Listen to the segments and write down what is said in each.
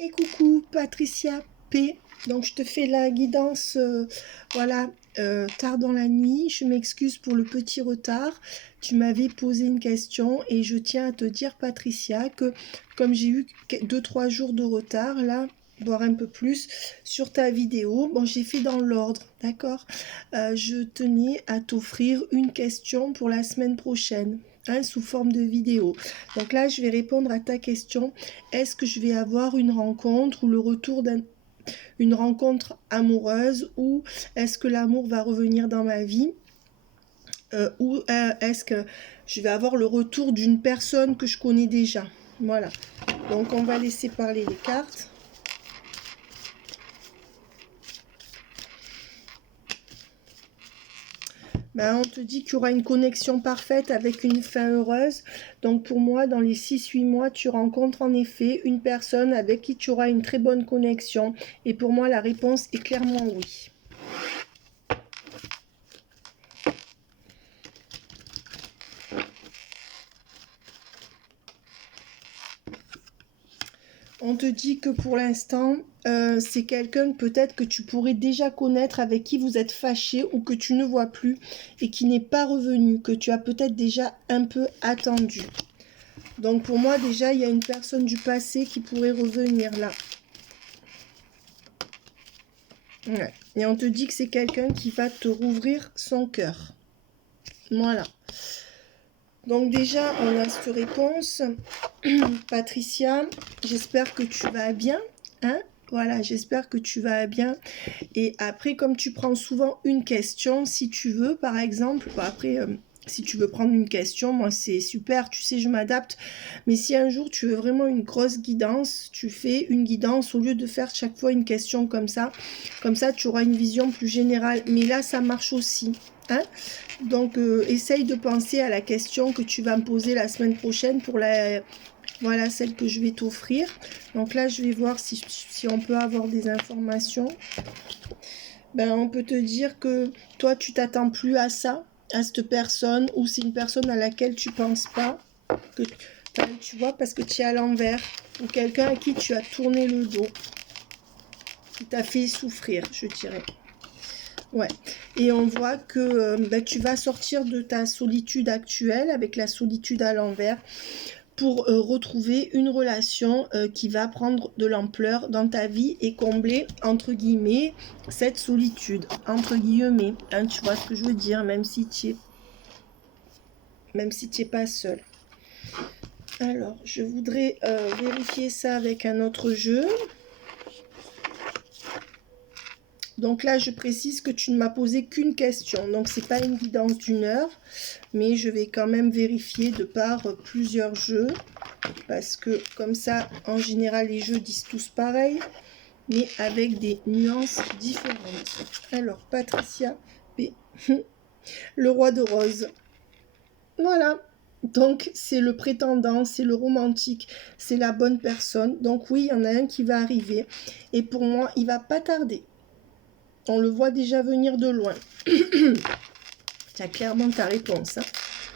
Et coucou Patricia P. Donc je te fais la guidance, voilà, tard dans la nuit. Je m'excuse pour le petit retard. Tu m'avais posé une question et je tiens à te dire Patricia que comme j'ai eu 2-3 jours de retard là, voire un peu plus, sur ta vidéo, bon j'ai fait dans l'ordre, d'accord. Je tenais à t'offrir une question pour la semaine prochaine. Hein, sous forme de vidéo. Donc là, je vais répondre à ta question. Est-ce que je vais avoir une rencontre ou le retour d'une rencontre amoureuse, ou est-ce que l'amour va revenir dans ma vie, ou est-ce que je vais avoir le retour d'une personne que je connais déjà. Voilà. Donc on va laisser parler les cartes. Ben, on te dit qu'il y aura une connexion parfaite avec une fin heureuse. Donc pour moi, dans les 6-8 mois, tu rencontres en effet une personne avec qui tu auras une très bonne connexion. Et pour moi, la réponse est clairement oui. On te dit que pour l'instant, c'est quelqu'un peut-être que tu pourrais déjà connaître, avec qui vous êtes fâché ou que tu ne vois plus et qui n'est pas revenu, que tu as peut-être déjà un peu attendu. Donc pour moi déjà, il y a une personne du passé qui pourrait revenir là. Ouais. Et on te dit que c'est quelqu'un qui va te rouvrir son cœur. Voilà. Donc déjà, on a cette réponse. Patricia, j'espère que tu vas bien. Hein? Voilà, j'espère que tu vas bien. Et après, comme tu prends souvent une question, si tu veux, par exemple, après, si tu veux prendre une question, moi c'est super, tu sais, je m'adapte. Mais si un jour tu veux vraiment une grosse guidance, tu fais une guidance au lieu de faire chaque fois une question comme ça. Comme ça, tu auras une vision plus générale. Mais là, ça marche aussi. Hein? Donc, essaye de penser à la question que tu vas me poser la semaine prochaine pour la... Voilà, celle que je vais t'offrir. Donc là, je vais voir si on peut avoir des informations. Ben, on peut te dire que toi, tu t'attends plus à ça, à cette personne, ou c'est une personne à laquelle tu penses pas, que tu vois, parce que tu es à l'envers, ou quelqu'un à qui tu as tourné le dos, qui t'a fait souffrir, je dirais. Ouais, et on voit que ben, tu vas sortir de ta solitude actuelle, avec la solitude à l'envers, pour retrouver une relation qui va prendre de l'ampleur dans ta vie et combler, entre guillemets, cette solitude, entre guillemets. Hein, tu vois ce que je veux dire, même si tu n'es pas seul. Alors, je voudrais vérifier ça avec un autre jeu. Donc là, je précise que tu ne m'as posé qu'une question. Donc, c'est pas une guidance d'une heure, mais je vais quand même vérifier de par plusieurs jeux. Parce que comme ça, en général, les jeux disent tous pareil, mais avec des nuances différentes. Alors, Patricia P. Le roi de rose. Voilà. Donc, c'est le prétendant, c'est le romantique, c'est la bonne personne. Donc oui, il y en a un qui va arriver. Et pour moi, il va pas tarder. On le voit déjà venir de loin. Tu as clairement ta réponse. Hein.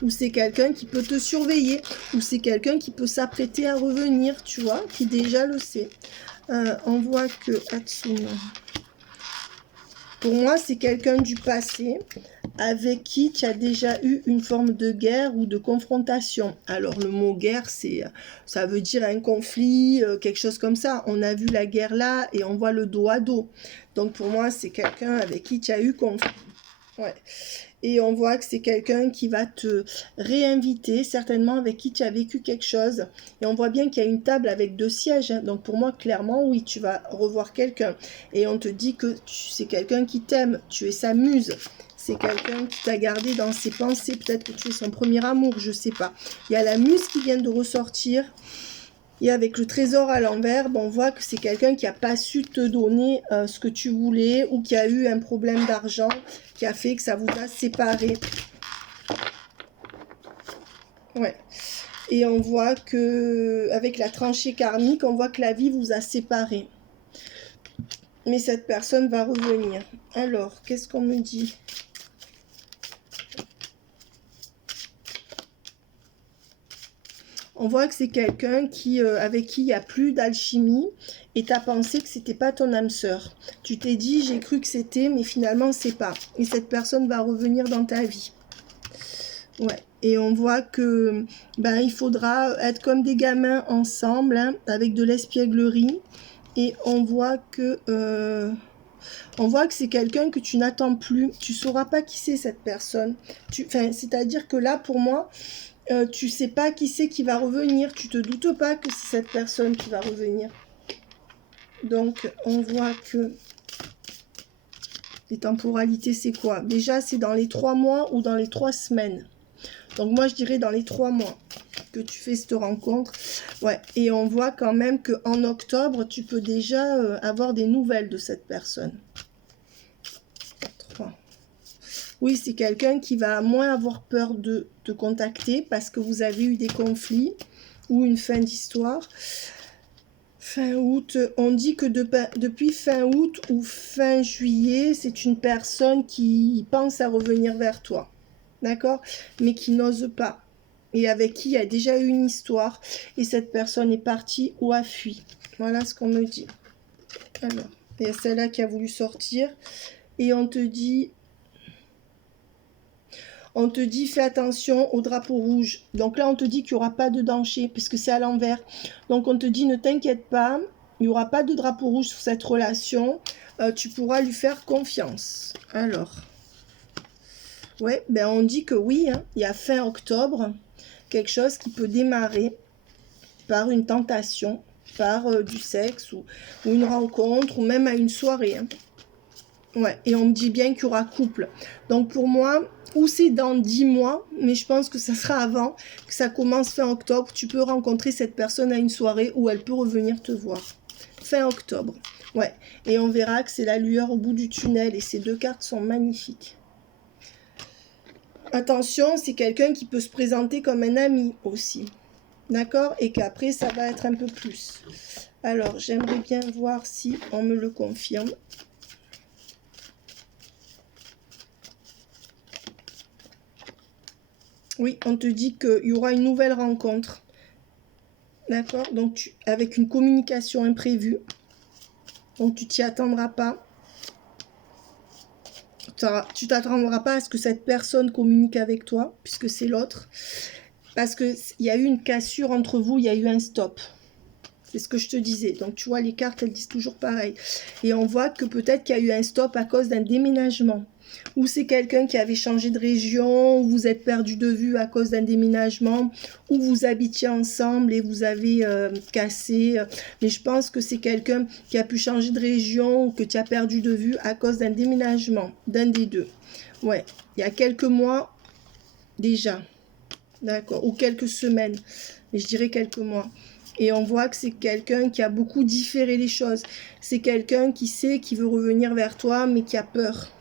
Ou c'est quelqu'un qui peut te surveiller. Ou c'est quelqu'un qui peut s'apprêter à revenir, tu vois, qui déjà le sait. On voit que Hatsuna... Pour moi, c'est quelqu'un du passé avec qui tu as déjà eu une forme de guerre ou de confrontation. Alors, le mot guerre, ça veut dire un conflit, quelque chose comme ça. On a vu la guerre là et on voit le dos à dos. Donc, pour moi, c'est quelqu'un avec qui tu as eu conflit. Ouais. Et on voit que c'est quelqu'un qui va te réinviter, certainement avec qui tu as vécu quelque chose. Et on voit bien qu'il y a une table avec 2 sièges. Hein. Donc pour moi, clairement, oui, tu vas revoir quelqu'un. Et on te dit que c'est quelqu'un qui t'aime, tu es sa muse. C'est quelqu'un qui t'a gardé dans ses pensées. Peut-être que tu es son premier amour, je ne sais pas. Il y a la muse qui vient de ressortir. Et avec le trésor à l'envers, on voit que c'est quelqu'un qui n'a pas su te donner ce que tu voulais, ou qui a eu un problème d'argent qui a fait que ça vous a séparés. Ouais. Et on voit que, avec la tranchée karmique, on voit que la vie vous a séparés. Mais cette personne va revenir. Alors, qu'est-ce qu'on me dit ? On voit que c'est quelqu'un qui, avec qui il n'y a plus d'alchimie et tu as pensé que c'était pas ton âme sœur. Tu t'es dit, j'ai cru que c'était, mais finalement, c'est pas. Et cette personne va revenir dans ta vie. Ouais. Et on voit que ben, il faudra être comme des gamins ensemble, hein, avec de l'espièglerie. Et on voit que c'est quelqu'un que tu n'attends plus. Tu sauras pas qui c'est cette personne. C'est-à-dire que là, pour moi, tu sais pas qui c'est qui va revenir. Tu te doutes pas que c'est cette personne qui va revenir. Donc, on voit que les temporalités, c'est quoi? Déjà, c'est dans les 3 mois ou dans les 3 semaines. Donc, moi, je dirais dans les 3 mois que tu fais cette rencontre. Ouais, et on voit quand même qu'en octobre, tu peux déjà avoir des nouvelles de cette personne. 3. Oui, c'est quelqu'un qui va moins avoir peur de te contacter parce que vous avez eu des conflits ou une fin d'histoire. Fin août, on dit que depuis fin août ou fin juillet, c'est une personne qui pense à revenir vers toi. D'accord? Mais qui n'ose pas. Et avec qui il y a déjà eu une histoire. Et cette personne est partie ou a fui. Voilà ce qu'on me dit. Alors, il y a celle-là qui a voulu sortir. Et on te dit, fais attention au drapeau rouge. Donc là, on te dit qu'il n'y aura pas de danger, puisque c'est à l'envers. Donc on te dit, ne t'inquiète pas, il n'y aura pas de drapeau rouge sur cette relation. Tu pourras lui faire confiance. Alors, ouais, ben on dit que oui, hein, il y a fin octobre, quelque chose qui peut démarrer par une tentation, par du sexe ou une rencontre, ou même à une soirée. Hein. Ouais, et on me dit bien qu'il y aura couple. Donc pour moi, ou c'est dans 10 mois, mais je pense que ça sera avant, que ça commence fin octobre. Tu peux rencontrer cette personne à une soirée ou elle peut revenir te voir. Fin octobre. Ouais, et on verra que c'est la lueur au bout du tunnel et ces deux cartes sont magnifiques. Attention, c'est quelqu'un qui peut se présenter comme un ami aussi. D'accord? Et qu'après, ça va être un peu plus. Alors, j'aimerais bien voir si on me le confirme. Oui, on te dit qu'il y aura une nouvelle rencontre. D'accord? Donc, avec une communication imprévue. Donc, tu t'y attendras pas. Tu t'attendras pas à ce que cette personne communique avec toi, puisque c'est l'autre. Parce qu'il y a eu une cassure entre vous, il y a eu un stop. C'est ce que je te disais. Donc, tu vois, les cartes, elles disent toujours pareil. Et on voit que peut-être qu'il y a eu un stop à cause d'un déménagement. Ou c'est quelqu'un qui avait changé de région, ou vous êtes perdu de vue à cause d'un déménagement, ou vous habitiez ensemble et vous avez cassé. Mais je pense que c'est quelqu'un qui a pu changer de région ou que tu as perdu de vue à cause d'un déménagement, d'un des deux. Ouais, il y a quelques mois déjà. D'accord, ou quelques semaines. Mais je dirais quelques mois. Et on voit que c'est quelqu'un qui a beaucoup différé les choses. C'est quelqu'un qui sait, qui veut revenir vers toi, mais qui a peur,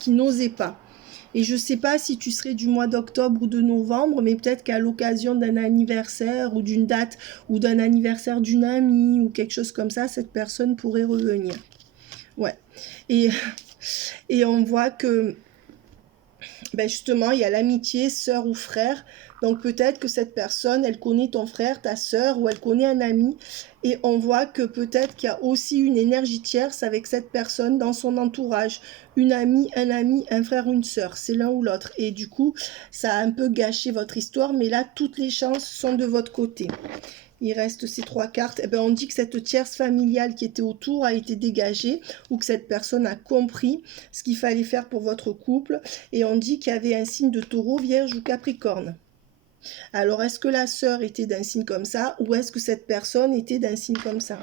qui n'osait pas. Et je ne sais pas si tu serais du mois d'octobre ou de novembre, mais peut-être qu'à l'occasion d'un anniversaire ou d'une date ou d'un anniversaire d'une amie ou quelque chose comme ça, cette personne pourrait revenir. Ouais. Et on voit que ben justement, il y a l'amitié, sœur ou frère. Donc peut-être que cette personne, elle connaît ton frère, ta sœur, ou elle connaît un ami. Et on voit que peut-être qu'il y a aussi une énergie tierce avec cette personne dans son entourage. Une amie, un frère ou une sœur. C'est l'un ou l'autre. Et du coup, ça a un peu gâché votre histoire. Mais là, toutes les chances sont de votre côté. Il reste ces 3 cartes. Eh ben, on dit que cette tierce familiale qui était autour a été dégagée ou que cette personne a compris ce qu'il fallait faire pour votre couple. Et on dit qu'il y avait un signe de taureau, vierge ou capricorne. Alors, est-ce que la sœur était d'un signe comme ça ou est-ce que cette personne était d'un signe comme ça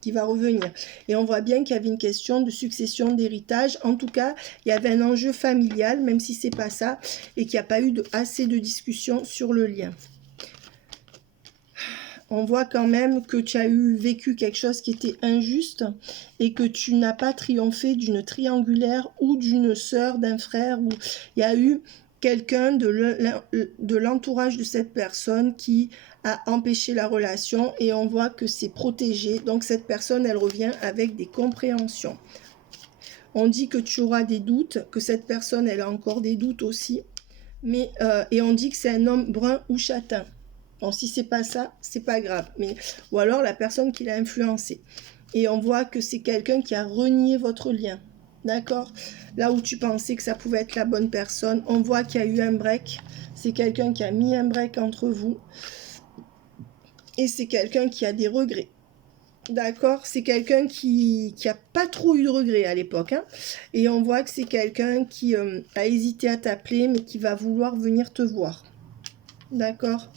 qui va revenir? Et on voit bien qu'il y avait une question de succession, d'héritage. En tout cas, il y avait un enjeu familial, même si c'est pas ça, et qu'il n'y a pas eu assez de discussion sur le lien. On voit quand même que tu as vécu quelque chose qui était injuste et que tu n'as pas triomphé d'une triangulaire ou d'une sœur, d'un frère. Ou il y a eu quelqu'un de l'entourage de cette personne qui a empêché la relation et on voit que c'est protégé. Donc cette personne, elle revient avec des compréhensions. On dit que tu auras des doutes, que cette personne, elle a encore des doutes aussi. Mais, et on dit que c'est un homme brun ou châtain. Bon, si c'est pas ça, c'est pas grave. Mais, ou alors la personne qui l'a influencé. Et on voit que c'est quelqu'un qui a renié votre lien. D'accord? Là où tu pensais que ça pouvait être la bonne personne, on voit qu'il y a eu un break. C'est quelqu'un qui a mis un break entre vous. Et c'est quelqu'un qui a des regrets. D'accord? C'est quelqu'un qui a pas trop eu de regrets à l'époque. Hein, et on voit que c'est quelqu'un qui a hésité à t'appeler, mais qui va vouloir venir te voir. D'accord?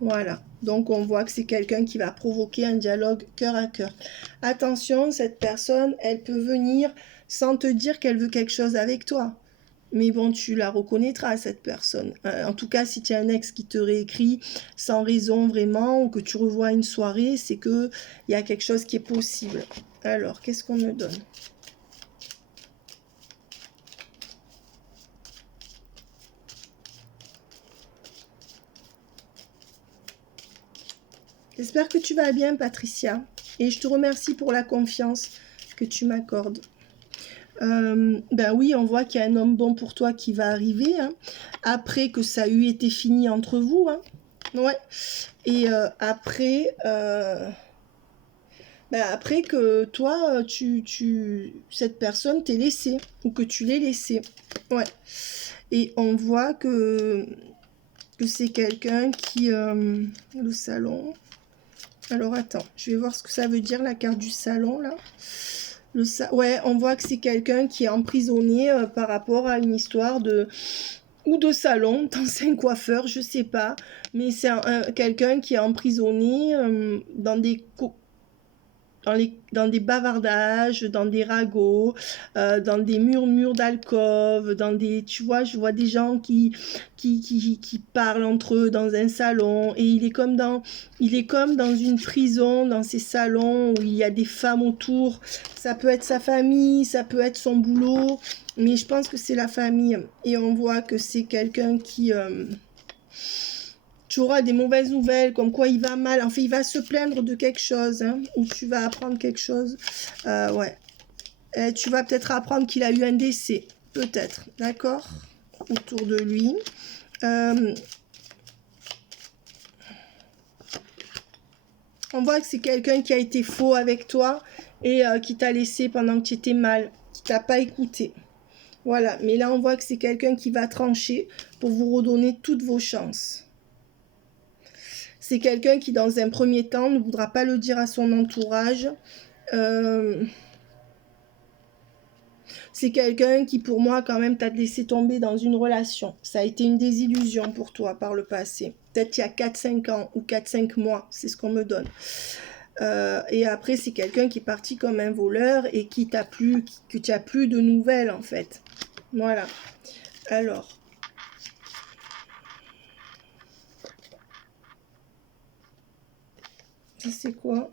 Voilà. Donc on voit que c'est quelqu'un qui va provoquer un dialogue cœur à cœur. Attention, cette personne, elle peut venir sans te dire qu'elle veut quelque chose avec toi. Mais bon, tu la reconnaîtras, cette personne. En tout cas, si tu as un ex qui te réécrit sans raison vraiment, ou que tu revois une soirée, c'est qu'il y a quelque chose qui est possible. Alors, qu'est-ce qu'on me donne? J'espère que tu vas bien, Patricia. Et je te remercie pour la confiance que tu m'accordes. Ben oui, on voit qu'il y a un homme bon pour toi qui va arriver, hein, après que ça eut été fini entre vous. Hein. Ouais. Et après, ben après que toi, cette personne t'ait laissé, ou que tu l'aies laissé. Ouais. Et on voit que c'est quelqu'un qui... le salon... Alors attends, je vais voir ce que ça veut dire la carte du salon là. Ouais, on voit que c'est quelqu'un qui est emprisonné par rapport à une histoire de salon, dans un coiffeur, je sais pas, mais c'est quelqu'un qui est emprisonné dans des bavardages, dans des ragots, dans des murmures d'alcôve, tu vois, je vois des gens qui parlent entre eux dans un salon, et il est comme dans une prison, dans ces salons où il y a des femmes autour. Ça peut être sa famille, ça peut être son boulot, mais je pense que c'est la famille. Et on voit que c'est quelqu'un qui... tu auras des mauvaises nouvelles, comme quoi il va mal. Enfin, il va se plaindre de quelque chose, hein, ou tu vas apprendre quelque chose. Ouais. Et tu vas peut-être apprendre qu'il a eu un décès, peut-être, d'accord, autour de lui. On voit que c'est quelqu'un qui a été faux avec toi et qui t'a laissé pendant que tu étais mal, qui t'a pas écouté. Voilà, mais là on voit que c'est quelqu'un qui va trancher pour vous redonner toutes vos chances. C'est quelqu'un qui, dans un premier temps, ne voudra pas le dire à son entourage. C'est quelqu'un qui, pour moi, quand même, t'a laissé tomber dans une relation. Ça a été une désillusion pour toi par le passé. Peut-être il y a 4-5 ans ou 4-5 mois, c'est ce qu'on me donne. Et après, c'est quelqu'un qui est parti comme un voleur et que tu n'as plus de nouvelles, en fait. Voilà. Alors... c'est quoi?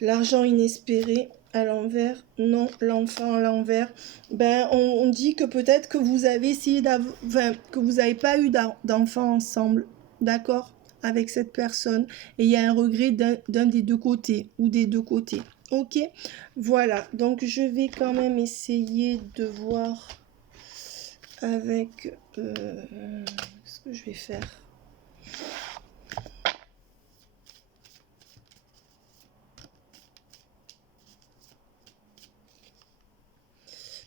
L'argent inespéré à l'envers, non, l'enfant à l'envers. Ben, on dit que peut-être que vous avez essayé que vous n'avez pas eu d'enfant ensemble, d'accord, avec cette personne. Et il y a un regret d'un des deux côtés, ou des deux côtés. Ok, voilà. Donc, je vais quand même essayer de voir avec... ce que je vais faire.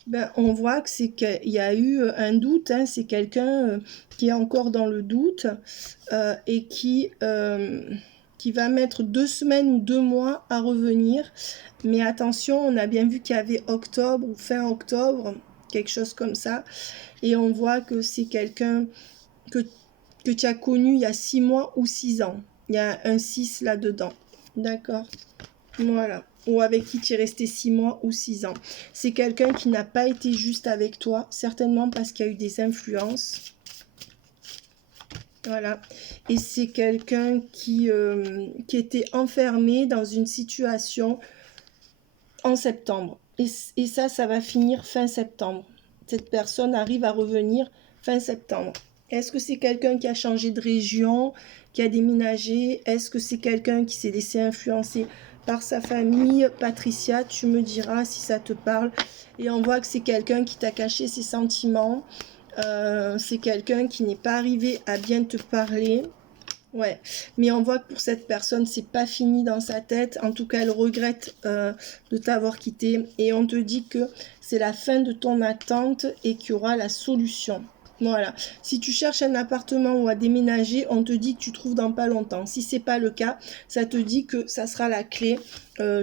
Ben, on voit que c'est qu'il y a eu un doute, hein, c'est quelqu'un qui est encore dans le doute et qui va mettre 2 semaines ou 2 mois à revenir. Mais attention, on a bien vu qu'il y avait octobre ou fin octobre, quelque chose comme ça. Et on voit que c'est quelqu'un que tu as connu il y a 6 mois ou 6 ans. Il y a un 6 là-dedans. D'accord? Voilà. Ou avec qui tu es resté 6 mois ou 6 ans. C'est quelqu'un qui n'a pas été juste avec toi, certainement parce qu'il y a eu des influences. Voilà. Et c'est quelqu'un qui était enfermé dans une situation en septembre. Et ça va finir fin septembre. Cette personne arrive à revenir fin septembre. Est-ce que c'est quelqu'un qui a changé de région, qui a déménagé? Est-ce que c'est quelqu'un qui s'est laissé influencer par sa famille? Patricia, tu me diras si ça te parle. Et on voit que c'est quelqu'un qui t'a caché ses sentiments, C'est quelqu'un qui n'est pas arrivé à bien te parler. Ouais, mais on voit que pour cette personne, c'est pas fini dans sa tête. En tout cas, elle regrette de t'avoir quitté. Et on te dit que c'est la fin de ton attente et qu'il y aura la solution. Voilà. Si tu cherches un appartement ou à déménager, on te dit que tu trouves dans pas longtemps. Si c'est pas le cas, ça te dit que ça sera la clé.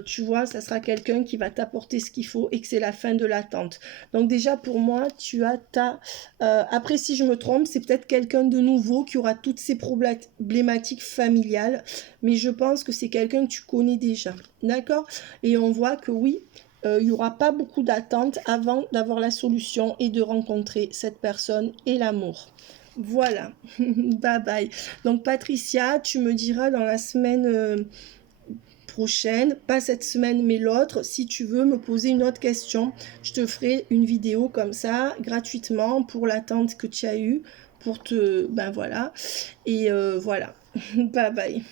Tu vois, ça sera quelqu'un qui va t'apporter ce qu'il faut et que c'est la fin de l'attente. Donc déjà, pour moi, tu as ta... après, si je me trompe, c'est peut-être quelqu'un de nouveau qui aura toutes ces problématiques familiales. Mais je pense que c'est quelqu'un que tu connais déjà. D'accord? Et on voit que oui, il n'y aura pas beaucoup d'attente avant d'avoir la solution et de rencontrer cette personne et l'amour. Voilà, bye bye. Donc Patricia, tu me diras dans la semaine prochaine, pas cette semaine mais l'autre, si tu veux me poser une autre question, je te ferai une vidéo comme ça, gratuitement, pour l'attente que tu as eue, pour te... Ben voilà, et voilà, bye bye.